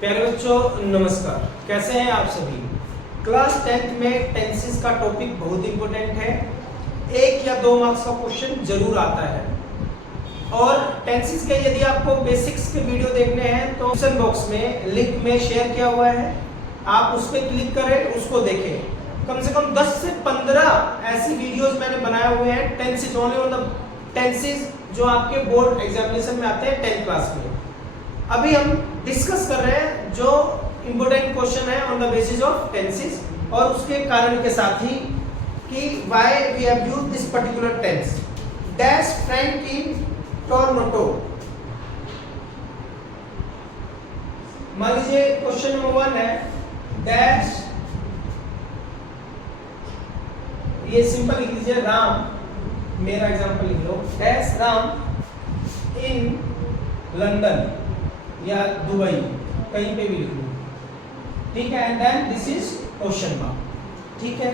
प्यारे बच्चों नमस्कार, कैसे हैं आप सभी। क्लास 10th में टेंसेस का टॉपिक बहुत इंपॉर्टेंट है। 1 या 2 मार्क्स का क्वेश्चन जरूर आता है। और टेंसेस के यदि आपको बेसिक्स के वीडियो देखने हैं तो डिस्क्रिप्शन बॉक्स में लिंक में शेयर किया हुआ है, आप उस पर क्लिक करें, उसको देखें। कम से कम 10 से 15 ऐसी वीडियोस मैंने बनाए हुए हैं tenses, only on the tenses जो आपके बोर्ड एग्जामिनेशन में आते हैं 10th क्लास में। अभी हम डिस्कस कर रहे हैं जो इंपोर्टेंट क्वेश्चन है on the basis of tenses और उसके कारण के साथ ही कि why we have used this particular tense. Dash Frank in Toronto. मान लीजिए क्वेश्चन नंबर 1 है डैश, ये सिंपल लिख लीजिए राम, मेरा एग्जांपल लिख लो, डैश राम इन लंदन या दुबई, कहीं पे भी लिख लो, ठीक है। And then this is question mark, ठीक है।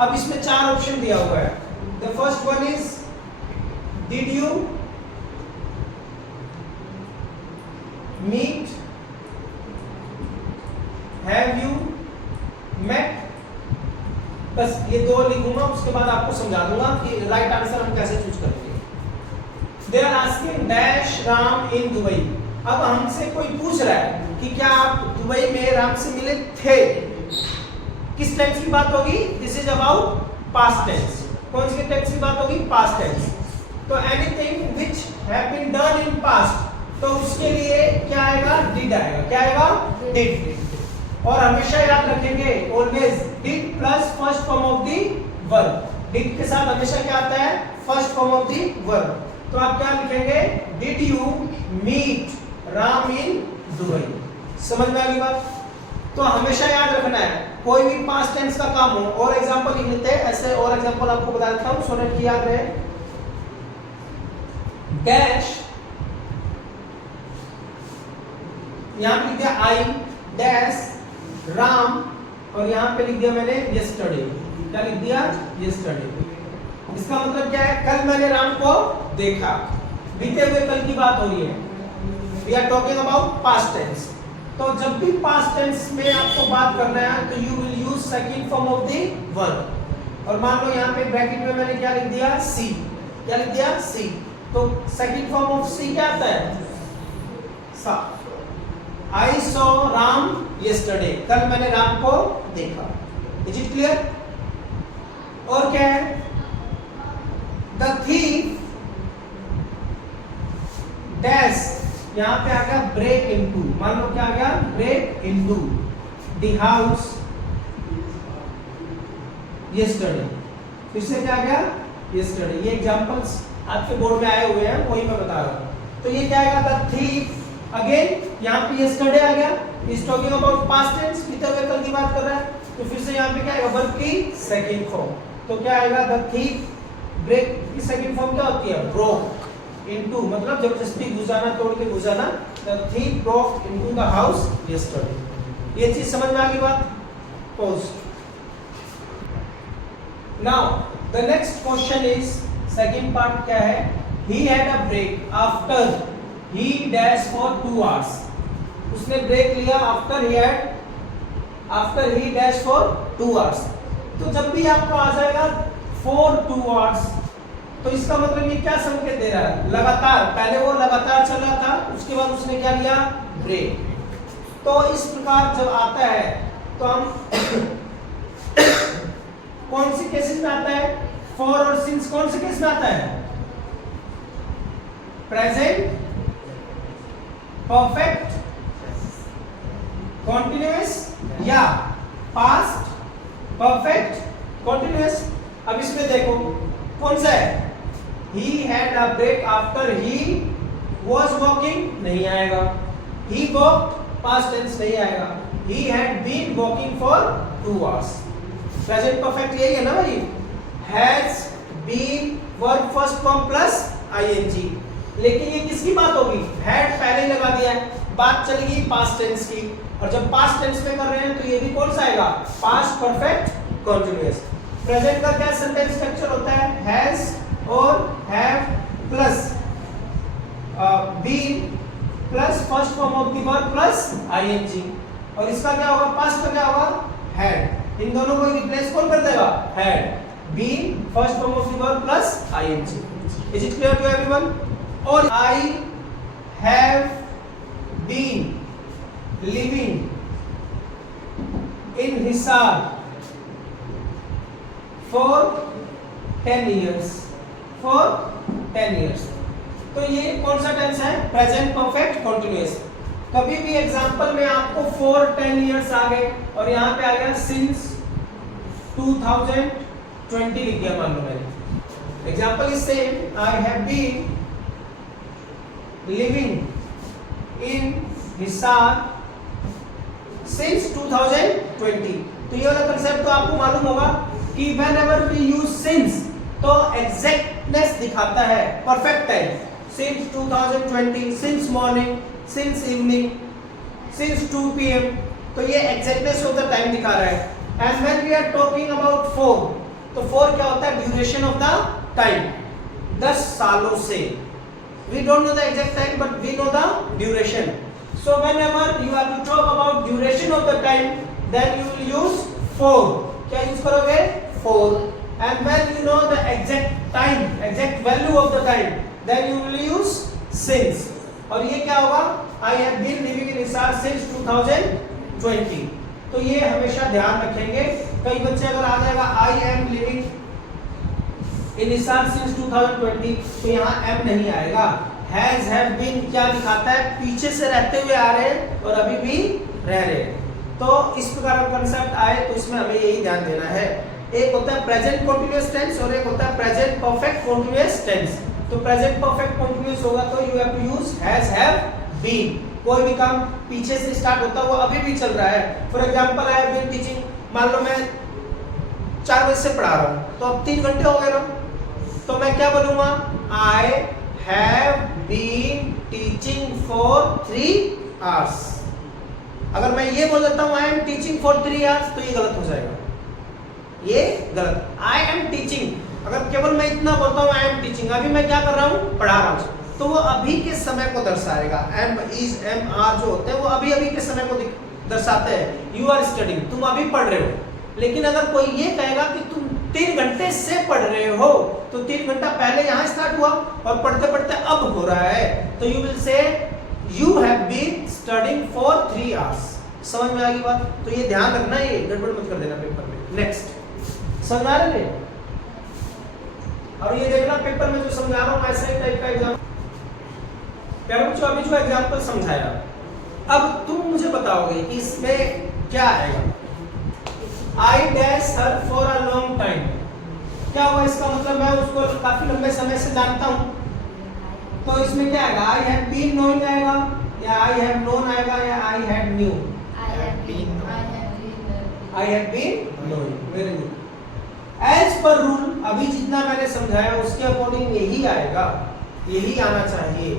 अब इसमें 4 ऑप्शन दिया हुआ है। The first one is did you meet, have you met. बस ये 2 लिखूंगा, उसके बाद आपको समझा दूंगा कि राइट आंसर हम कैसे चूज करेंगे। They are asking dash Ram in Dubai. अब हमसे कोई पूछ रहा है कि क्या आप दुबई में राम से मिले थे। किस टेंस की बात होगी? This is about past tense. कौन सी टेंस की बात होगी? Past tense. तो anything which have been done in past, तो उसके लिए क्या आएगा? डिड आएगा। क्या आएगा? डिड। और हमेशा याद रखेंगे always did plus first form of the verb. Did के साथ हमेशा क्या आता है? First form of the verb. तो आप क्या लिखेंगे? Did you meet Ram in Dubai. समझ में आ गई बात? तो हमेशा याद रखना है कोई भी पास्ट टेंस का काम हो। और एग्जांपल लिख लेते हैं, ऐसे और एग्जांपल आपको बता देता हूं सो दैट याद रहे। डैश, यहां पे लिख दिया आई डैश राम, और यहां पे लिख दिया मैंने यस्टरडे। क्या लिख दिया? यस्टरडे। इसका मतलब क्या है? कल मैंने राम को देखा। बीते हुए कल की बात हो रही है। We are talking about past tense. तो जब भी past tense में आपको बात करना है तो you will use second form of the verb। और मान लो यहाँ पे ब्रैकेट में मैंने क्या लिख दिया? see। क्या लिख दिया? see। तो second form of see क्या आता है? saw। I saw Ram yesterday। कल मैंने राम को देखा। Is it clear? और क्या है? The thief dash, यहां पे आ गया ब्रेक इनटू। मान लो क्या आ गया? Break into the house yesterday. फिर से क्या आ गया? यस्टरडे। ये एग्जांपल्स आपके बोर्ड में आए हुए हैं, वही मैं बता रहा हूं। तो ये क्या आएगा? The thief. अगेन यहां पे यस्टरडे आ गया, is talking about past tense, बीते हुए कल की बात कर रहा है। तो फिर से यहां पे क्या आएगा? वर्ब की सेकंड फॉर्म। तो क्या आएगा? The thief. ब्रेक की सेकंड फॉर्म क्या होती है? ब्रोक इनटू, मतलब जबरदस्ती घुसाना, तोड़ के घुसाना। The thief broke into the house yesterday. ये चीज समझ में आ गई बात? Pause. Now the next question is, second part क्या है? He had a break after he dash for 2 hours. उसने ब्रेक लिया after he dash for 2 hours. तो जब भी आपको आ जाएगा फॉर 2 आवर्स, तो इसका मतलब ये क्या संकेत दे रहा है? लगातार। पहले वो लगातार चल रहा था, उसके बाद उसने क्या लिया? ब्रेक। तो इस प्रकार जब आता है तो हम कौन सी केसेस में आता है? फॉर और सिंस कौन से केस में आता है? प्रेजेंट परफेक्ट कॉन्टिन्यूअस या पास्ट परफेक्ट कॉन्टिन्यूअस। अब इसमें देखो कौन सा है? He had a break after he was walking, नहीं आएगा। He walked, past tense नहीं आएगा। He had been walking for 2 hours। Present perfect यही है ना भाई? Has been verb first form plus ing। लेकिन ये किसकी बात होगी? Had पहले लगा दिया है, बात चलेगी past tense की। और जब past tense में कर रहे हैं तो ये भी कौन सा आएगा? Past perfect continuous। Present का क्या सेंटेंस स्ट्रक्चर होता है? Has और have plus be plus first form of the verb plus ING, और इसका क्या होगा, पास्ट का क्या होगा, हैड। इन दोनों को रिप्लेस कौन कर देगा, had, been first form of the verb plus ING. Is it clear to everyone? और I have been living in Hisar for 10 years, for 10 years। तो ये कौन सा टेंस है, प्रेजेंट परफेक्ट कंटीन्यूअस। कभी भी एग्जांपल में आपको for 10 years आ गए और यहाँ पे आ गया since 2020 लिख दिया, मान लो मैंने, example is same, I have been living in Hisar since 2020। तो ये वाला कंसेप्ट तो आपको मालूम होगा कि whenever we use since तो एग्जैक्टनेस दिखाता है, perfect time, since 2020, since morning, since evening, since 2 PM, तो ये एग्जैक्टनेस ऑफ द टाइम दिखा रहा है। And when we are talking about for, तो for क्या होता है, ड्यूरेशन ऑफ द टाइम, 10 सालों से। we don't know the exact time but we know the duration, so whenever you have to talk about duration of the time then you will use for। क्या use करोगे, for। and when you know the exact time, exact value of the time, then you will use since। और ये क्या होगा, I have been living in Hisar since 2020। तो ये हमेशा ध्यान रखेंगे। कई बच्चे अगर आ जाएगा I am living in Hisar since 2020 तो यहाँ am नहीं आएगा। has have been क्या दिखाता है, पीछे से रहते हुए आ रहे हैं और अभी भी रह रहे हैं। तो इस प्रकार का कंसेप्ट आए तो इसमें हमें यही ध्यान देना है। एक होता है प्रेजेंट कंटीन्यूअस टेंस और एक होता है प्रेजेंट परफेक्ट कंटीन्यूअस टेंस। तो प्रेजेंट परफेक्ट कंटीन्यूअस होगा तो you have to use has, have, been. कोई भी काम पीछे से स्टार्ट होता है वो अभी भी चल रहा है। For example I have been teaching, मान लो मैं 4 बजे से पढ़ा रहा हूँ तो अब 3 घंटे हो गए ना, तो मैं क्या बोलूंगा, I have been teaching for 3 hours। अगर मैं ये बोल देता हूँ I am teaching for 3 hours तो ये गलत हो जाएगा, ये गलत। आई एम टीचिंग, अगर केवल मैं इतना बोलता हूँ आई एम टीचिंग, अभी मैं क्या कर रहा हूँ, पढ़ा रहा हूँ, तो वो अभी के समय को दर्शाएगा। एम, इज, एम, आर जो होते हैं वो अभी अभी के समय को दर्शाते हैं। यू आर स्टडिंग, तुम अभी पढ़ रहे हो। लेकिन अगर कोई ये कहेगा कि तुम 3 घंटे से पढ़ रहे हो तो 3 घंटा पहले यहाँ स्टार्ट हुआ और पढ़ते पढ़ते अब हो रहा है, तो you will say You have been studying for 3 hours। समझ में आ गई बात? तो ये ध्यान रखना, ये गड़बड़ मत कर देना पेपर में। नेक्स्ट, समझ आ रहे हैं? और ये देखना पेपर में जो समझा रहा हूँ ऐसा ही टाइप का एग्जाम। प्यारे बच्चों, अभी जो एग्जाम्पल समझाया, अब तुम मुझे बताओगे कि इसमें क्या आएगा। I dash her for a long time, क्या हुआ इसका मतलब, मैं उसको काफी लंबे समय से जानता हूँ, तो इसमें क्या आएगा, आई हैव बीन नोइंग आएगा या आई हैव नोन आएगा या I had knew, I have been knowing. Very good. As per rule, अभी जितना मैंने समझाया उसके अकॉर्डिंग यही आएगा, यही आना चाहिए।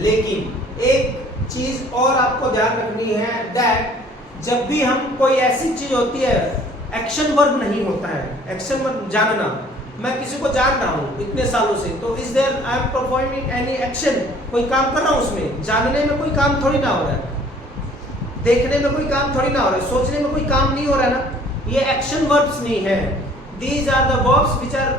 लेकिन एक चीज और आपको ध्यान रखनी है, दैट जब भी हम कोई ऐसी चीज होती है, एक्शन वर्ब नहीं होता है, एक्शन वर्ब जानना, मैं किसी को जान रहा हूँ इतने सालों से, तो is there I am performing any action, कोई काम कर रहा हूँ उसमें, जानने में कोई काम थोड़ी ना हो रहा है, देखने में कोई काम थोड़ी ना हो रहा है, सोचने में कोई काम नहीं हो रहा है ना, ये एक्शन वर्ब्स नहीं है। These are the verbs which are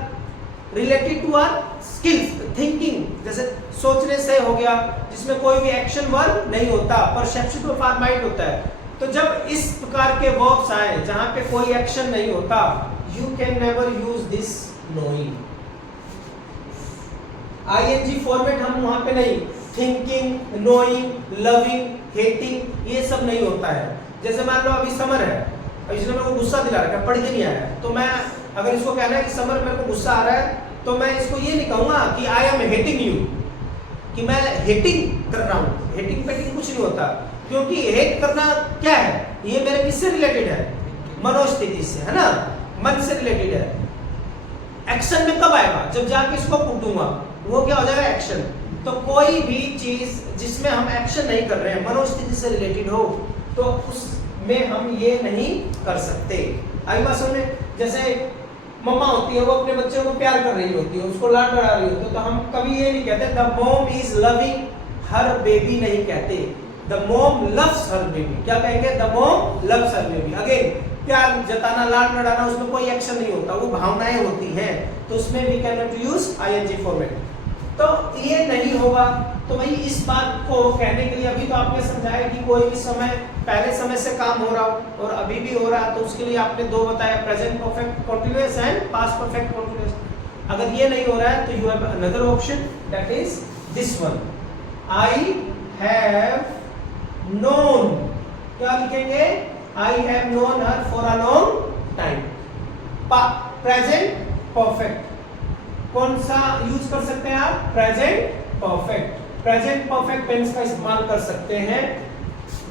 related to our skills, thinking, जैसे सोचने से हो गया, जिसमें कोई भी एक्शन वर्ब नहीं होता, परसेप्शन ऑफ आवर माइंड होता है। तो जब इस प्रकार के वर्ब्स आए जहां पे कोई एक्शन नहीं होता, you can never use this knowing। ing format हम वहां पे नहीं, थिंकिंग, नोइंग, लविंग, हेटिंग, ये सब नहीं होता है। जैसे मान लो अभी समर है, अब इसने मेरे को गुस्सा दिला रखा है, पढ़ के नहीं आया, तो मैं अगर इसको कहना है कि समर मेरे को गुस्सा आ रहा है, तो मैं इसको ये नहीं कहूंगा कि आई एम हेटिंग यू, कि मैं हेटिंग कर रहा हूँ। हेटिंग पेटिंग कुछ नहीं होता, क्योंकि हेट करना क्या है, ये मेरे किससे रिलेटेड है, मनोस्थिति से, है ना, मन से रिलेटेड है। एक्शन में कब आएगा, जब जाके इसको कूटूंगा, वो क्या हो जाएगा, एक्शन। तो कोई भी चीज जिसमें हम एक्शन नहीं कर रहे हैं, मनोस्थिति से रिलेटेड हो, तो उसमें हम ये नहीं कर सकते। आई बात समझे? जैसे मम्मा होती है, वो अपने बच्चे को प्यार कर रही होती है, उसको लाड लड़ा रही होती है, तो हम कभी ये नहीं कहते the mom is loving her baby नहीं कहते, द मोम लव्स हर बेबी। क्या कहेंगे? द मोम लव्स हर बेबी। अगेन प्यार जताना, लाड लड़ाना, उसमें कोई एक्शन नहीं होता, वो भावनाएं होती हैं, तो उसमें we can not use ING format. तो ये नहीं होगा। तो भाई इस बात को कहने के लिए अभी तो आपने समझाया कि कोई भी समय पहले समय से काम हो रहा हो और अभी भी हो रहा है, तो उसके लिए आपने दो बताया, present perfect continuous and past perfect continuous. अगर ये नहीं हो रहा है तो you have another option, that is this one, I have known. क्या लिखेंगे? I have known her for a long time. Present perfect कौन सा यूज कर सकते हैं आप? Present perfect. Present perfect tense का इस्तेमाल कर सकते हैं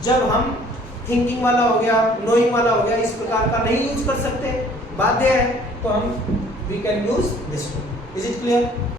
जब हम थिंकिंग वाला हो गया, नोइंग वाला हो गया, इस प्रकार का नहीं यूज कर सकते, बाध्य है, तो हम we can use this one. Is it clear?